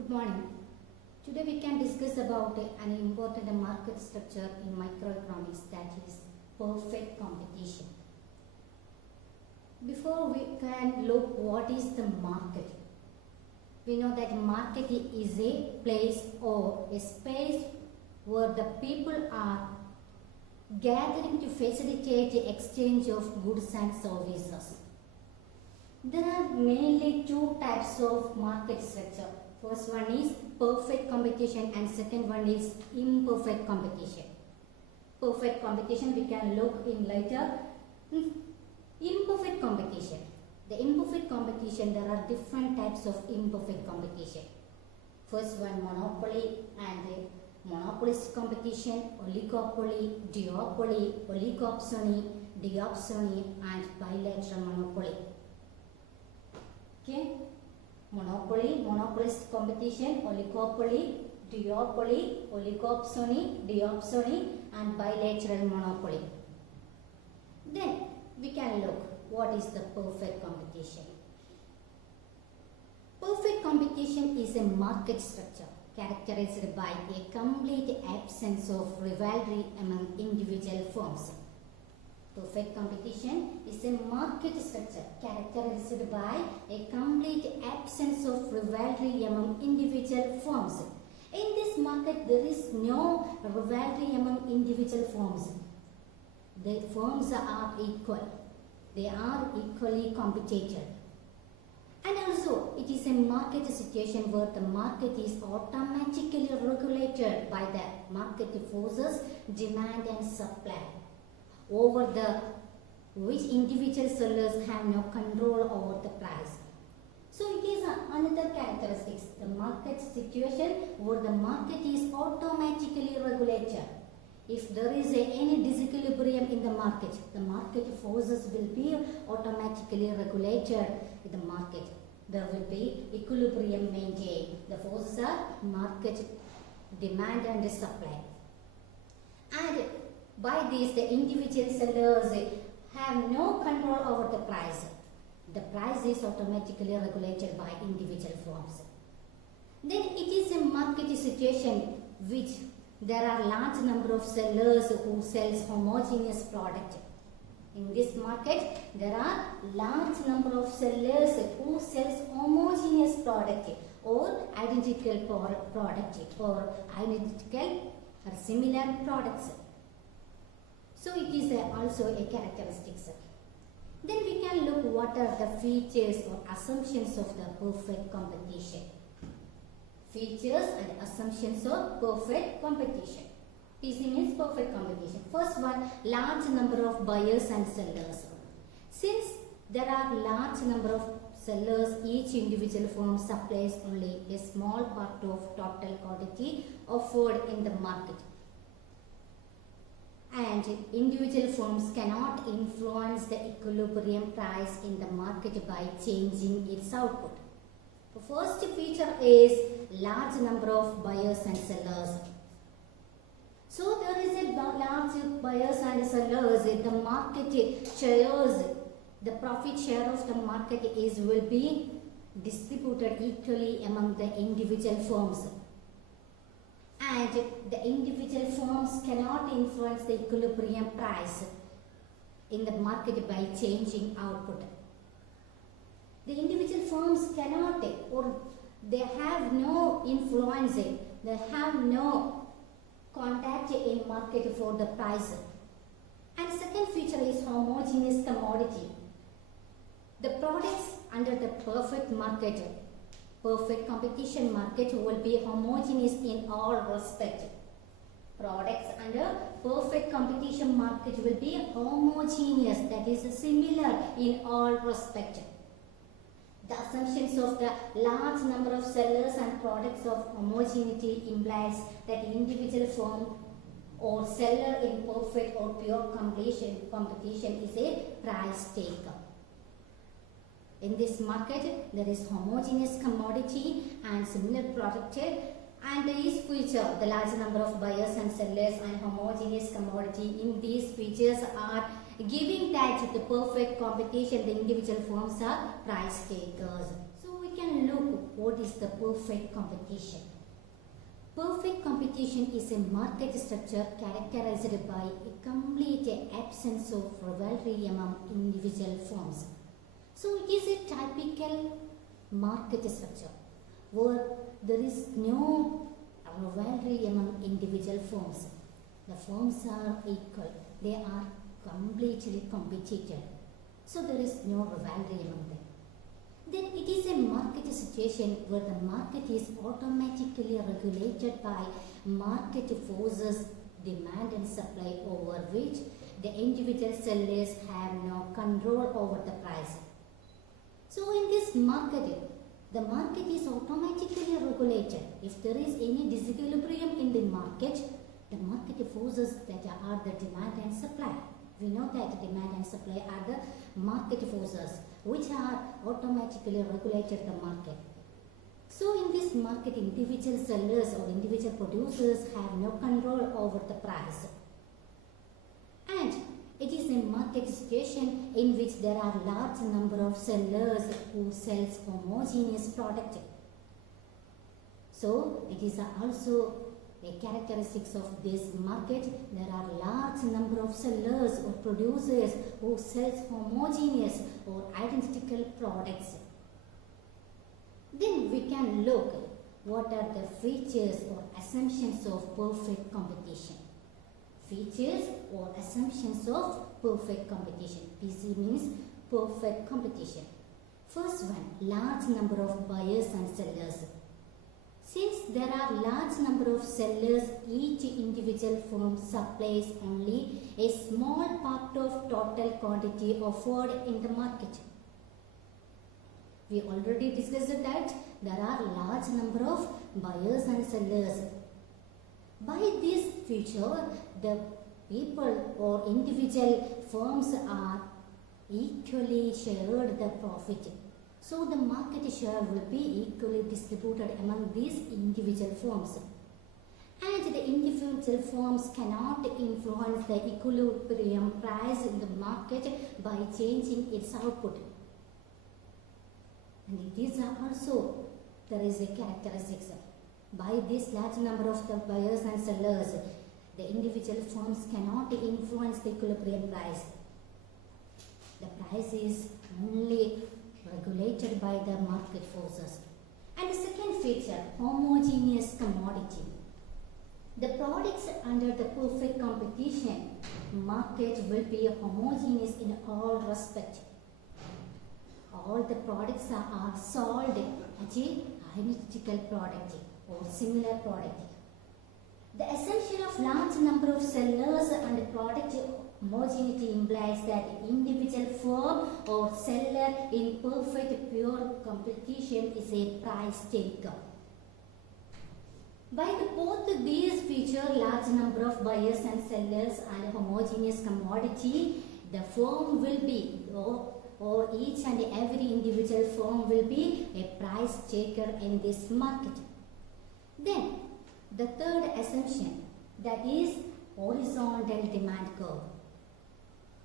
Good morning. Today we can discuss about an important market structure in microeconomics, that is perfect competition. Before we can look what is the market, we know that market is a place or a space where the people are gathering to facilitate the exchange of goods and services. There are mainly two types of market structure. First one is perfect competition and second one is imperfect competition. Perfect competition we can look in later. Imperfect competition. The imperfect competition, there are different types of imperfect competition. First one, monopoly and monopolistic competition, oligopoly, duopoly, oligopsony, diopsony and bilateral monopoly. Okay, monopoly, monopolistic competition, oligopoly, duopoly, oligopsony, diopsony and bilateral monopoly. Then we can look what is the perfect competition. Perfect competition is a market structure characterized by a complete absence of rivalry among individual firms. Perfect competition is a market structure characterized by a complete absence of rivalry among individual firms. In this market, there is no rivalry among individual firms. The firms are equal. They are equally competitive. And also, it is a market situation where the market is automatically regulated by the market forces, demand and supply, over which individual sellers have no control over the price. So it is another characteristics, the market situation where the market is automatically regulated. If there is any disequilibrium in the market forces will be automatically regulated in the market. There will be equilibrium maintained. The forces are market demand and supply. And by this, the individual sellers have no control over the price. The price is automatically regulated by individual firms. Then it is a market situation which there are large number of sellers who sells homogeneous product. In this market, there are large number of sellers who sells homogeneous product or identical product or identical or similar products. So it is also a characteristics. Then we can look what are the features or assumptions of the perfect competition. Features and assumptions of perfect competition. PC means perfect competition. First one, large number of buyers and sellers. Since there are large number of sellers, each individual firm supplies only a small part of total quantity offered in the market. And individual firms cannot influence the equilibrium price in the market by changing its output. The first feature is large number of buyers and sellers. So there is a large buyers and sellers. The market shares, the profit share of the market will be distributed equally among the individual firms. And the individual firms cannot influence the equilibrium price in the market by changing output. The individual firms cannot, or they have no influence, they have no contact in market for the price. And second feature is homogeneous commodity. The products under the perfect market, perfect competition market will be homogeneous in all respect. Products under perfect competition market will be homogeneous, that is similar in all respect. The assumptions of the large number of sellers and products of homogeneity implies that individual firm or seller in perfect or pure competition is a price taker. In this market, there is homogeneous commodity and similar product, and these features, the large number of buyers and sellers and homogeneous commodity, in these features are giving that the perfect competition, the individual firms are price takers. So we can look what is the perfect competition. Perfect competition is a market structure characterized by a complete absence of rivalry among individual firms. So it is a typical market structure where there is no rivalry among individual firms. The firms are equal, they are completely competitive. So there is no rivalry among them. Then it is a market situation where the market is automatically regulated by market forces, demand and supply, over which the individual sellers have no control over the price. So in this market, the market is automatically regulated. If there is any disequilibrium in the market forces that are the demand and supply. We know that demand and supply are the market forces which are automatically regulated the market. So in this market, individual sellers or individual producers have no control over the price. And it is a market situation in which there are large number of sellers who sells homogeneous product. So it is also a characteristics of this market. There are large number of sellers or producers who sells homogeneous or identical products. Then we can look what are the features or assumptions of perfect competition. Features or assumptions of perfect competition. PC means perfect competition. First one, large number of buyers and sellers. Since there are large number of sellers, each individual firm supplies only a small part of total quantity offered in the market. We already discussed that there are large number of buyers and sellers. By this feature, the people or individual firms are equally shared the profit. So the market share will be equally distributed among these individual firms. And the individual firms cannot influence the equilibrium price in the market by changing its output. And it is also, there is a characteristics. By this large number of the buyers and sellers, the individual firms cannot influence the equilibrium price. The price is only regulated by the market forces. And the second feature, homogeneous commodity. The products under the perfect competition market will be homogeneous in all respects. All the products are sold as an identical product or similar product. The assumption of large number of sellers and product homogeneity implies that individual firm or seller in perfect pure competition is a price taker. By both these feature, large number of buyers and sellers and homogeneous commodity, the firm will be, or each and every individual firm will be a price taker in this market. Then, the third assumption, that is horizontal demand curve.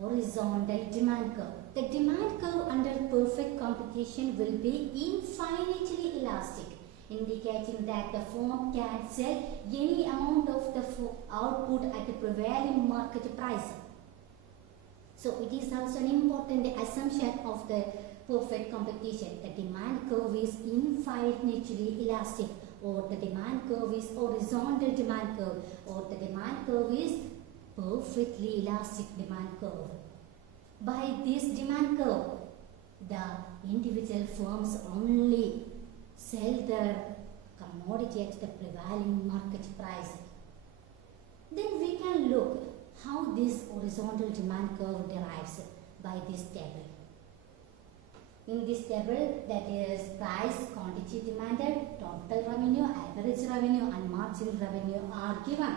Horizontal demand curve. The demand curve under perfect competition will be infinitely elastic, indicating that the firm can sell any amount of the output at the prevailing market price. So it is also an important assumption of the perfect competition. The demand curve is infinitely elastic, or the demand curve is horizontal demand curve, or the demand curve is perfectly elastic demand curve. By this demand curve, the individual firms only sell their commodity at the prevailing market price. Then we can look how this horizontal demand curve derives by this table. In this table, that is price, quantity demanded, total revenue, average revenue and margin revenue are given.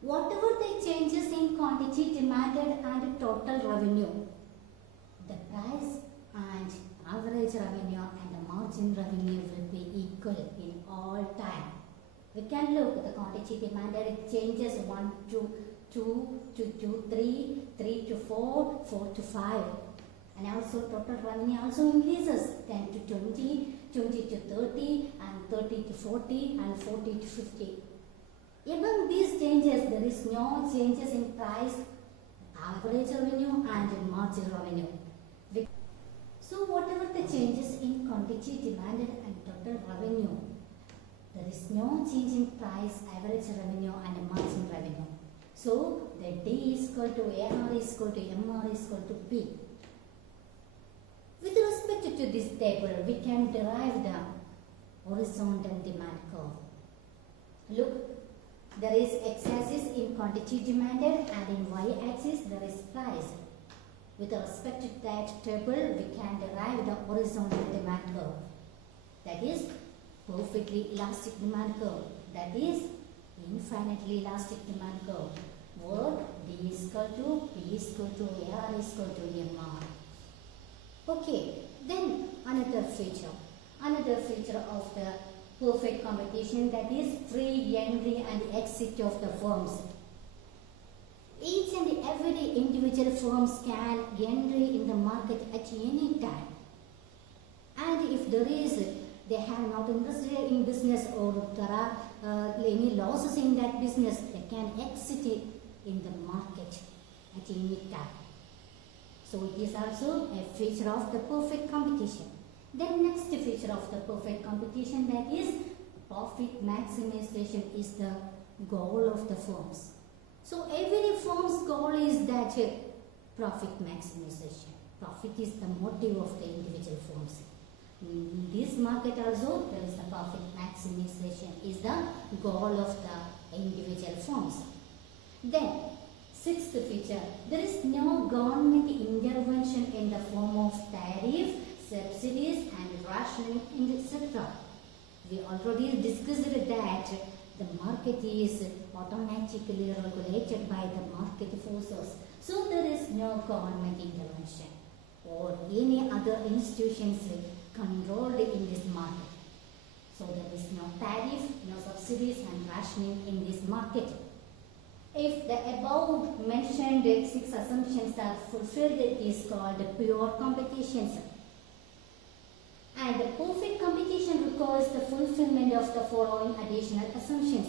Whatever the changes in quantity demanded and total revenue, the price and average revenue and the margin revenue will be equal in all time. We can look at the quantity demanded changes 1 to 2 to 3, 3 to 4, 4 to 5. And also total revenue also increases 10 to 20, 20 to 30, and 30 to 40, and 40 to 50. Among these changes, there is no changes in price, average revenue, and margin revenue. So whatever the changes in quantity demanded and total revenue, there is no change in price, average revenue, and margin revenue. So the D is equal to AR is equal to MR is equal to P. With respect to this table, we can derive the horizontal demand curve. Look, there is x-axis in quantity demanded and in y-axis there is price. With respect to that table, we can derive the horizontal demand curve. That is perfectly elastic demand curve. That is infinitely elastic demand curve. Where D is equal to P is equal to AR is equal to MR. Okay, then another feature of the perfect competition, that is free entry and exit of the firms. Each and every individual firms can enter in the market at any time. And if they have not invested in business or there are any losses in that business, they can exit it in the market at any time. So it is also a feature of the perfect competition. Then next feature of the perfect competition, that is profit maximization is the goal of the firms. So every firm's goal is that profit maximization. Profit is the motive of the individual firms. In this market also, there is the profit maximization is the goal of the individual firms. Then sixth feature, there is no government intervention in the form of tariff, subsidies, and rationing, etc. We already discussed that the market is automatically regulated by the market forces. So there is no government intervention or any other institutions controlled in this market. So there is no tariff, no subsidies, and rationing in this market. If the above mentioned 6 assumptions are fulfilled, it is called pure competition. And the perfect competition requires the fulfillment of the following additional assumptions.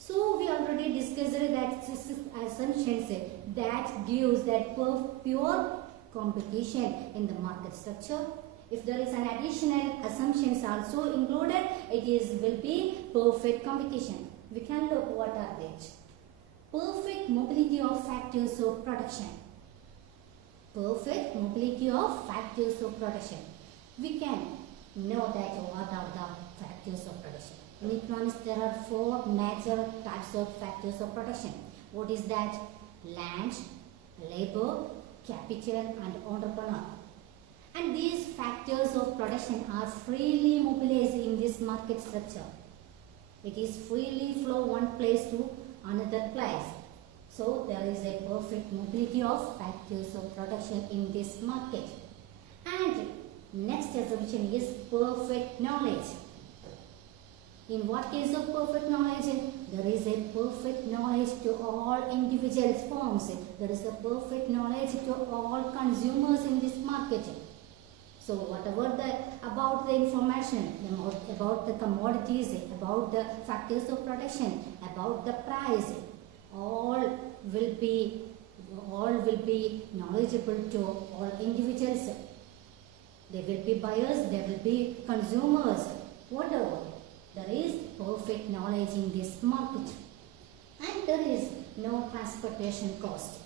So we already discussed that 6 assumptions that gives that pure competition in the market structure. If there is an additional assumptions also included, will be perfect competition. We can look what are they. Perfect mobility of factors of production. Perfect mobility of factors of production. We can know that what are the factors of production. In economics, there are 4 major types of factors of production. What is that? Land, labor, capital, and entrepreneur. And these factors of production are freely mobilized in this market structure. It is freely flow one place to another place. So there is a perfect mobility of factors of production in this market. And next assumption is perfect knowledge. In what case of perfect knowledge? There is a perfect knowledge to all individual firms. There is a perfect knowledge to all consumers in this market. So whatever about the information, about the commodities, about the factors of production, about the price, all will be knowledgeable to all individuals. There will be buyers, there will be consumers, whatever. There is perfect knowledge in this market. And there is no transportation cost.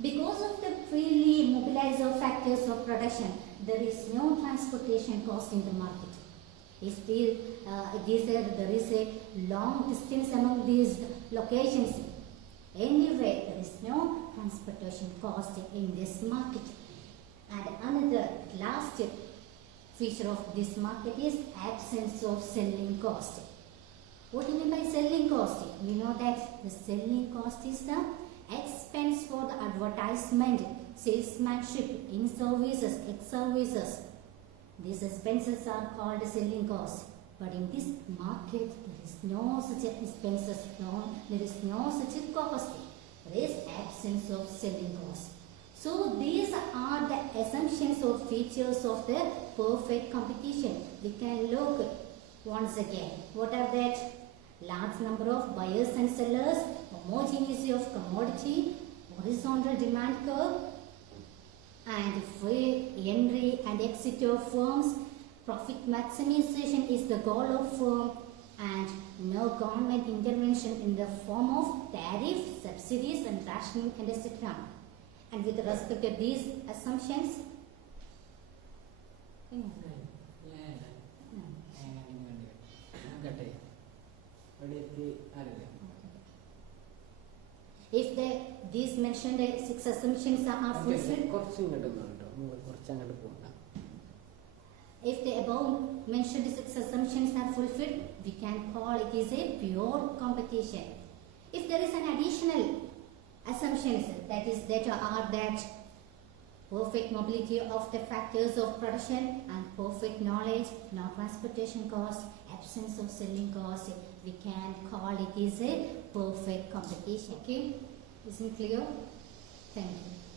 Because of the freely mobilized factors of production, there is no transportation cost in the market. There is a long distance among these locations. Anyway, there is no transportation cost in this market. And another last feature of this market is absence of selling cost. What do you mean by selling cost? We know that the selling cost is the expense for the advertisement, salesmanship, in services, ex services. These expenses are called selling costs. But in this market, there is no such expenses, there is no such cost. There is absence of selling cost. So these are the assumptions or features of the perfect competition. We can look once again. What are that? Large number of buyers and sellers, homogeneity of commodity, horizontal demand curve, and free entry and exit of firms. Profit maximization is the goal of firm, and no government intervention in the form of tariff, subsidies, and rationing, and etc. And with respect to these assumptions, if these mentioned 6 assumptions are fulfilled, if the above mentioned 6 assumptions are fulfilled, we can call it is a pure competition. If there is an additional assumptions that are that perfect mobility of the factors of production and perfect knowledge, no transportation cost, absence of selling cost, we can call it is a perfect competition. Okay, isn't clear? Thank you.